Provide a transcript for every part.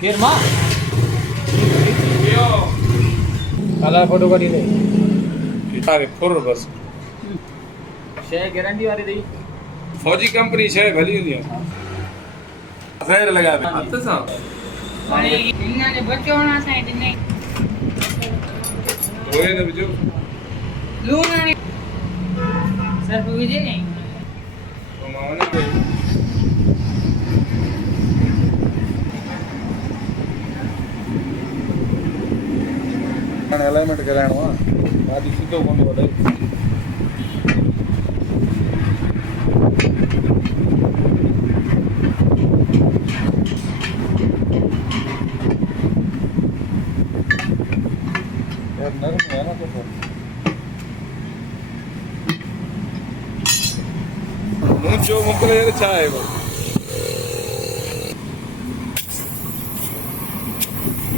કેર માં કાલા ફોટો કાઢી લે તારે ફોર બસ છે ગેરંટી વાળી દઈ ફौजी कंपनी છે ભલી ની ફેર લગાવે તો સા અને ઇન્નાને બચોણા સાઈડ નહીં ઓય ને બીજું લૂનાને સર પૂરી દે નહીં તો માવને એલાઇનમેન્ટ કરાણો આદી સીધો કોનો વડે યાર નરમ है ना तो मुझे मोकले यार चाय वो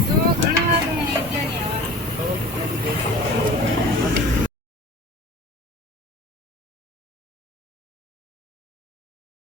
તો ઘણા વાગે એટલે નહીં આવવાનું